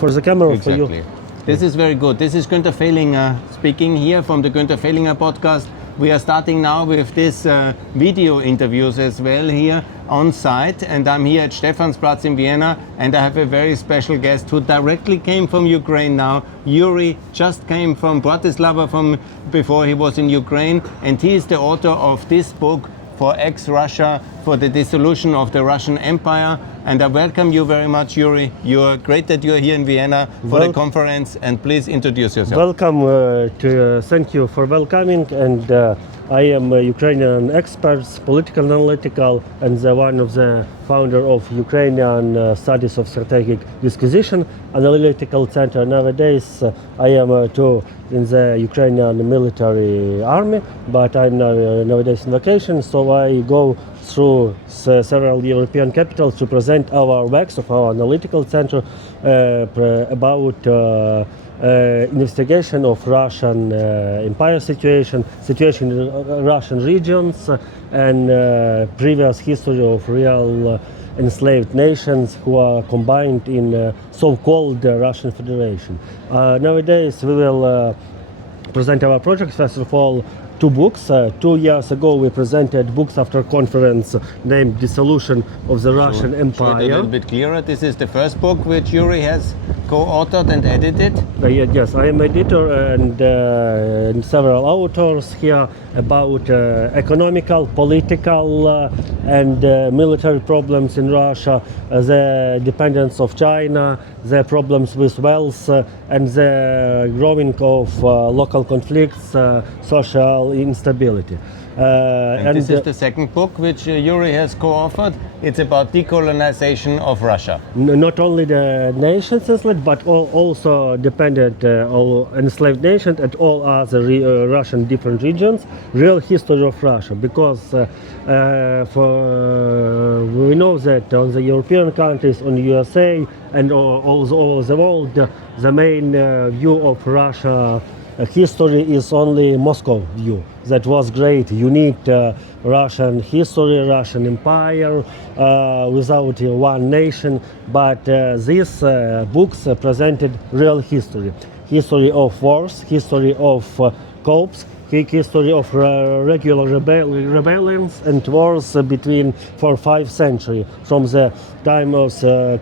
for the camera, Exactly. for you. This is very good. This is Günther Fehlinger speaking here from the Günther Fehlinger podcast. We are starting now with this video interviews as well here on site, and I'm here at Stephansplatz in Vienna, and I have a very special guest who directly came from Ukraine now. Iuri just came from Bratislava from before he was in Ukraine, and he is the author of this book for ExRussia, for the dissolution of the Russian Empire. And I welcome you very much, Iuri. You're great that you're here in Vienna for the conference, and please introduce yourself. Welcome, thank you for welcoming, and I am a Ukrainian expert, political analytical, and one of the founder of Ukrainian Studies of Strategic Disquisition Analytical Center. Nowadays, I am too in the Ukrainian military army, but I'm nowadays in vacation, so I go through several European capitals to present our works of our analytical center about investigation of Russian empire situation in Russian regions, and previous history of real enslaved nations who are combined in so-called Russian Federation. Nowadays we will present our projects. First of all, two books. 2 years ago we presented books after conference named Dissolution of the Russian Empire. Show it a little bit clearer. This is the first book which Iuri has co-authored and edited. Yes, I am editor and several authors here about economical, political and military problems in Russia, the dependence of China, the problems with wealth, and the growing of local conflicts, social instability. And this is the second book which Iuri has co-authored. It's about decolonization of Russia. Not only the nations enslaved, but also dependent all enslaved nations and all other Russian different regions. Real history of Russia, because we know that on the European countries, on the USA, and all the world, the main view of Russia history is only Moscow view. That was great, unique Russian history, Russian empire without one nation. But these books presented real history of wars, history of coups, history of regular rebellions and wars between 4 or 5 centuries, from the time of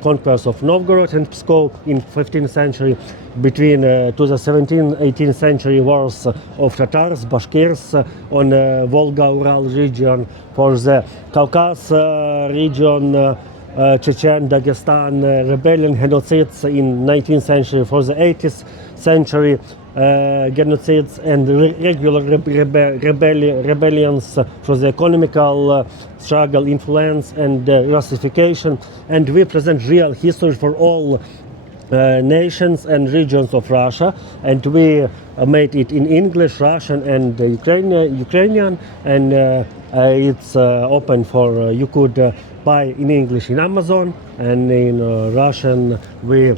conquest of Novgorod and Pskov in 15th century, between to the 17th, 18th century wars of Tatars, Bashkirs on Volga-Ural region, for the Caucasus region, Chechen, Dagestan rebellion, genocides in 19th century, for the 18th century genocides and regular rebellions, for the economical struggle, influence and Russification. And we present real history for all nations and regions of Russia, and we made it in English, Russian and Ukrainian, and it's open for you could buy in English in Amazon, and in Russian we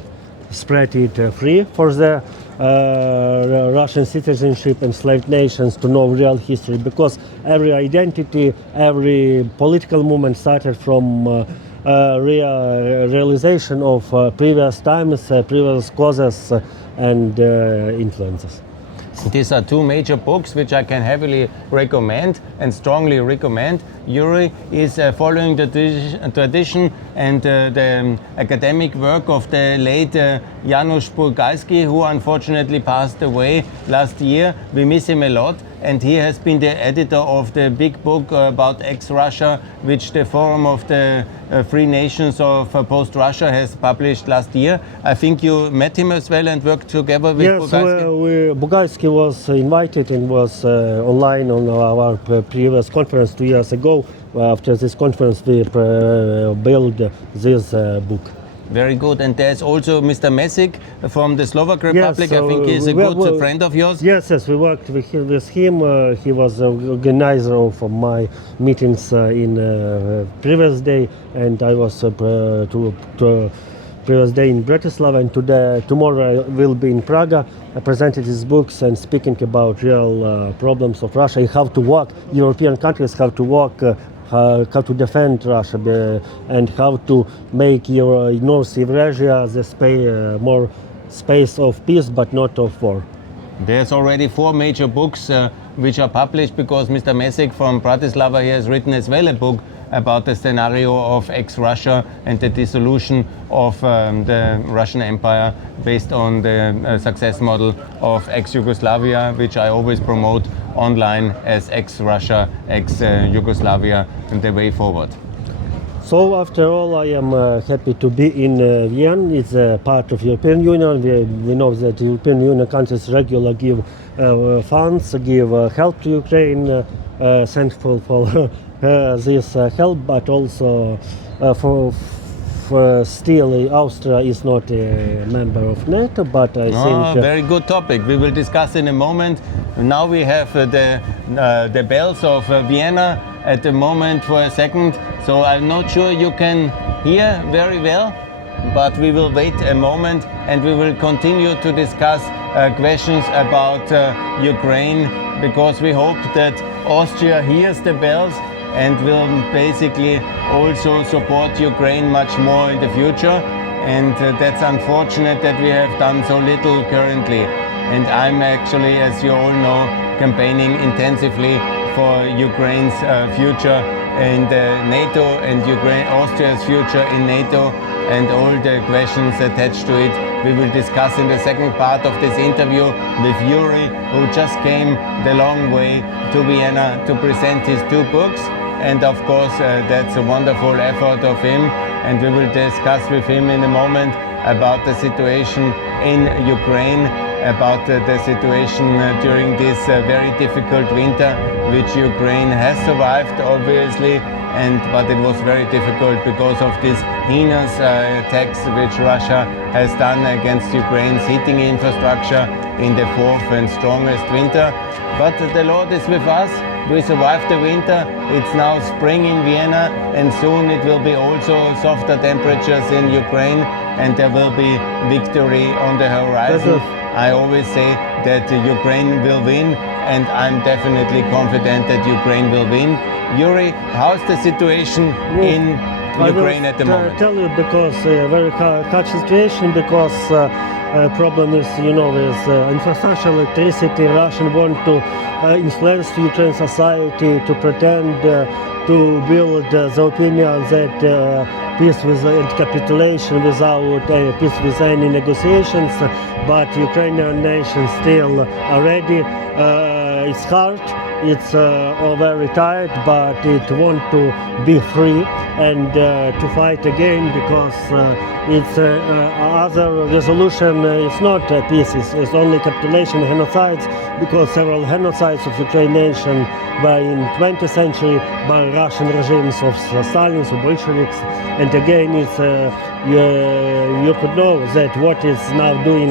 spread it free for the Russian citizenship enslaved nations to know real history, because every identity, every political movement started from realization of previous times, previous causes and influences. These are two major books which I can heavily recommend and strongly recommend. Iuri is following the tradition and the academic work of the late Janusz Bulgalski, who unfortunately passed away last year. We miss him a lot, and he has been the editor of the big book about ExRussia, which the Forum of the Free Nations of Post-Russia has published last year. I think you met him as well and worked together with Bulgalski? Yes, Bulgalski was invited and was online on our previous conference 2 years ago. After this conference, we built this book. Very good. And there's also Mr. Mesic from the Slovak Republic. I think he's a good friend of yours. Yes, we worked with him. He was the organizer of my meetings in previous day, and I was previous day in Bratislava, and tomorrow I will be in Prague. I presented his books and speaking about real problems of Russia, how to work, European countries have to work how to defend Russia and how to make your North Eurasia the more space of peace but not of war. There's already 4 major books which are published, because Mr. Mesek from Bratislava here has written as well a book about the scenario of ex-Russia and the dissolution of the Russian Empire based on the success model of ex-Yugoslavia, which I always promote online as ex-Russia, ex-Yugoslavia, and the way forward. So after all, I am happy to be in Vienna. It's a part of European Union. We know that European Union countries regularly give funds, give help to Ukraine. Thankful for this help, but also for still Austria is not a member of NATO. But I think very good topic. We will discuss in a moment. Now we have the bells of Vienna at the moment for a second, so I'm not sure you can hear very well, but we will wait a moment and we will continue to discuss questions about Ukraine, because we hope that Austria hears the bells and will basically also support Ukraine much more in the future. And that's unfortunate that we have done so little currently. And I'm actually, as you all know, campaigning intensively for Ukraine's future in NATO and Austria's future in NATO, and all the questions attached to it we will discuss in the second part of this interview with Iuri, who just came the long way to Vienna to present his 2 books. And of course that's a wonderful effort of him, and we will discuss with him in a moment about the situation in Ukraine, about the situation during this very difficult winter, which Ukraine has survived obviously, but it was very difficult because of these heinous attacks which Russia has done against Ukraine's heating infrastructure in the 4th and strongest winter. But the Lord is with us. We survived the winter. It's now spring in Vienna, and soon it will be also softer temperatures in Ukraine, and there will be victory on the horizon. I always say that Ukraine will win, and I'm definitely confident that Ukraine will win. Iuri, how's the situation in Ukraine at the moment? I will tell you, because very hard situation, because problem is, with infrastructure, electricity. Russians want to influence Ukraine society to pretend to build the opinion that peace and capitulation without peace with any negotiations, but Ukrainian nation still are ready. It's hard, it's very tired, but it want to be free and to fight again, because it's other resolution. It's not peace, it's only capitulation, genocides, because several genocides of Ukrainian nation were in 20th century by Russian regimes of Stalin, of Bolsheviks. And again, it's you could know that what is now doing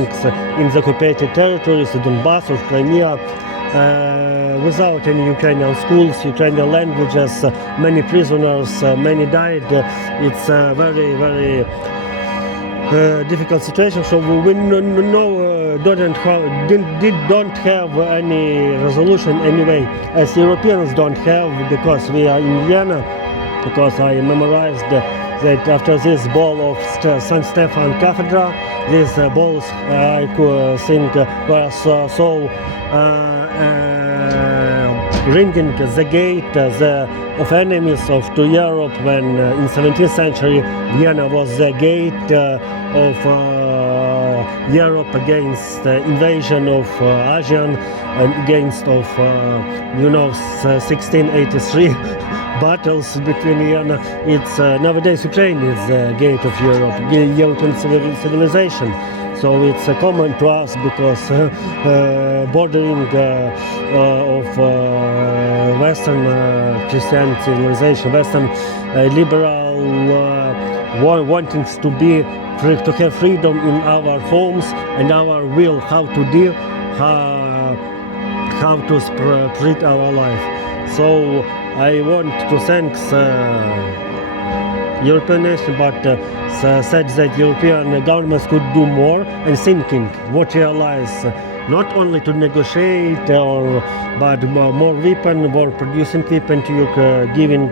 in the occupied territories, the Donbass of Crimea, without any Ukrainian schools, Ukrainian languages, many prisoners, many died. It's a very, very difficult situation. So we don't have any resolution anyway, as Europeans don't have, because we are in Vienna, because I memorized that after this ball of St. Stephan Cathedral, these balls I could think were so ringing the gate of enemies to Europe, when in 17th century Vienna was the gate of Europe against invasion of Asian and against of 1683 battles between Vienna. It's nowadays Ukraine is the gate of Europe, European civilization. So it's common to us, because bordering of Western Christian civilization, Western liberal wanting to have freedom in our homes and our will, how to deal, how to spread our life. So I want to thank European nation, but said that European governments could do more, and thinking what realize not only to negotiate, but more weapon, more producing weapon to giving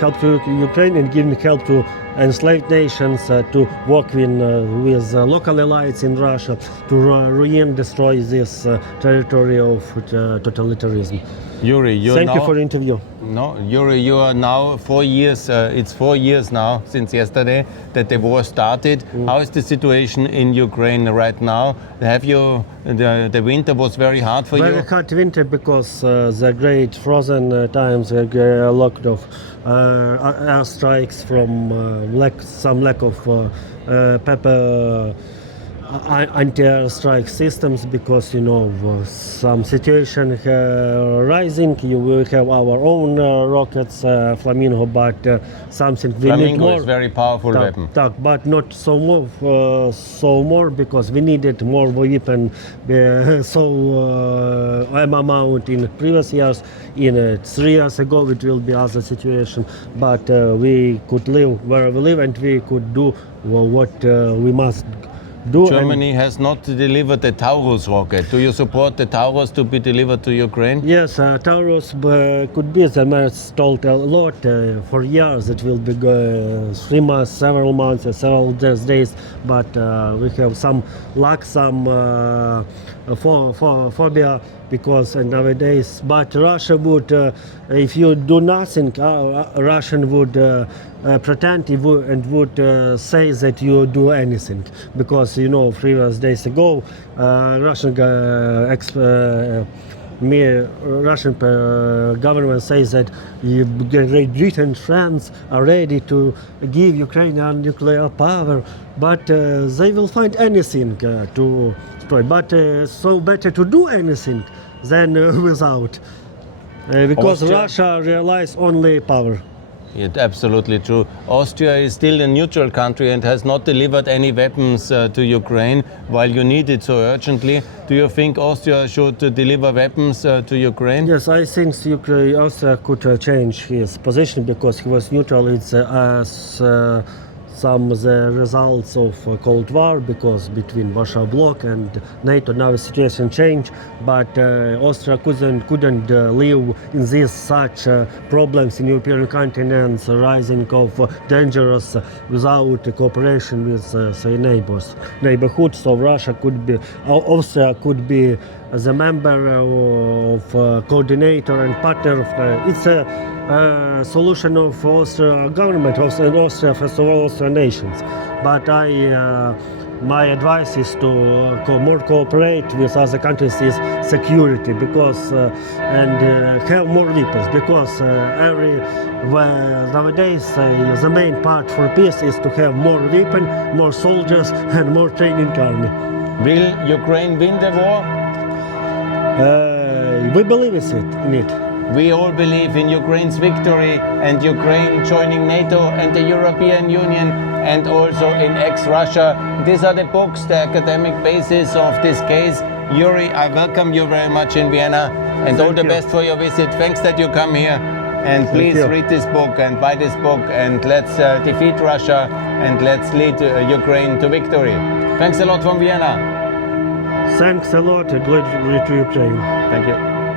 help to Ukraine and giving help to enslaved nations to work with local allies in Russia to ruin, destroy this territory of totalitarianism. Yuri, Thank you for the interview. No, Yuri, you are now 4 years, it's 4 years now since yesterday that the war started. How is the situation in Ukraine right now? Have you, the winter was very hard for you? Very hard winter because the great frozen times, a lot of air strikes from some lack of pepper anti-air systems, because some situation rising. We have our own rockets, Flamingo, but something we need more. Flamingo is very powerful weapon. But not so more because we needed more weapon. Amount in previous years. In 3 years ago, it will be other situation. But we could live where we live, and we could do what we must do. Germany has not delivered the Taurus rocket. Do you support the Taurus to be delivered to Ukraine? Yes, Taurus could be. The mayor's told a lot for years. It will be 3 months, several months, several days. But we have some luck, some phobia, because nowadays. But Russia would, if you do nothing, Russian would pretend and would say that you do anything, because 3 days ago Russian government says that Great Britain and France are ready to give Ukraine nuclear power, but they will find anything to destroy. But so better to do anything than without, because Russia relies only power. It's absolutely true. Austria is still a neutral country and has not delivered any weapons to Ukraine while you need it so urgently. Do you think Austria should deliver weapons to Ukraine? Yes, I think Austria could change his position, because he was neutral. It's some of the results of Cold War, because between Warsaw Bloc and NATO now the situation changed, but Austria couldn't live in these such problems in European continents, rising of dangerous without cooperation with neighborhood. So Austria could be the member of coordinator and partner. It's a solution of Austrian government, and Austria, first of all, Austrian nations. But my advice is to more cooperate with other countries is security, because and have more weapons, because nowadays the main part for peace is to have more weapons, more soldiers, and more training army. Will Ukraine win the war? We believe in it. We all believe in Ukraine's victory and Ukraine joining NATO and the European Union, and also in ExRussia. These are the books, the academic basis of this case. Yuri, I welcome you very much in Vienna, and all the best for your visit. Thanks that you come here, and please read this book and buy this book, and let's defeat Russia and let's lead Ukraine to victory. Thanks a lot from Vienna. Thanks a lot. Glad to Ukraine. Thank you.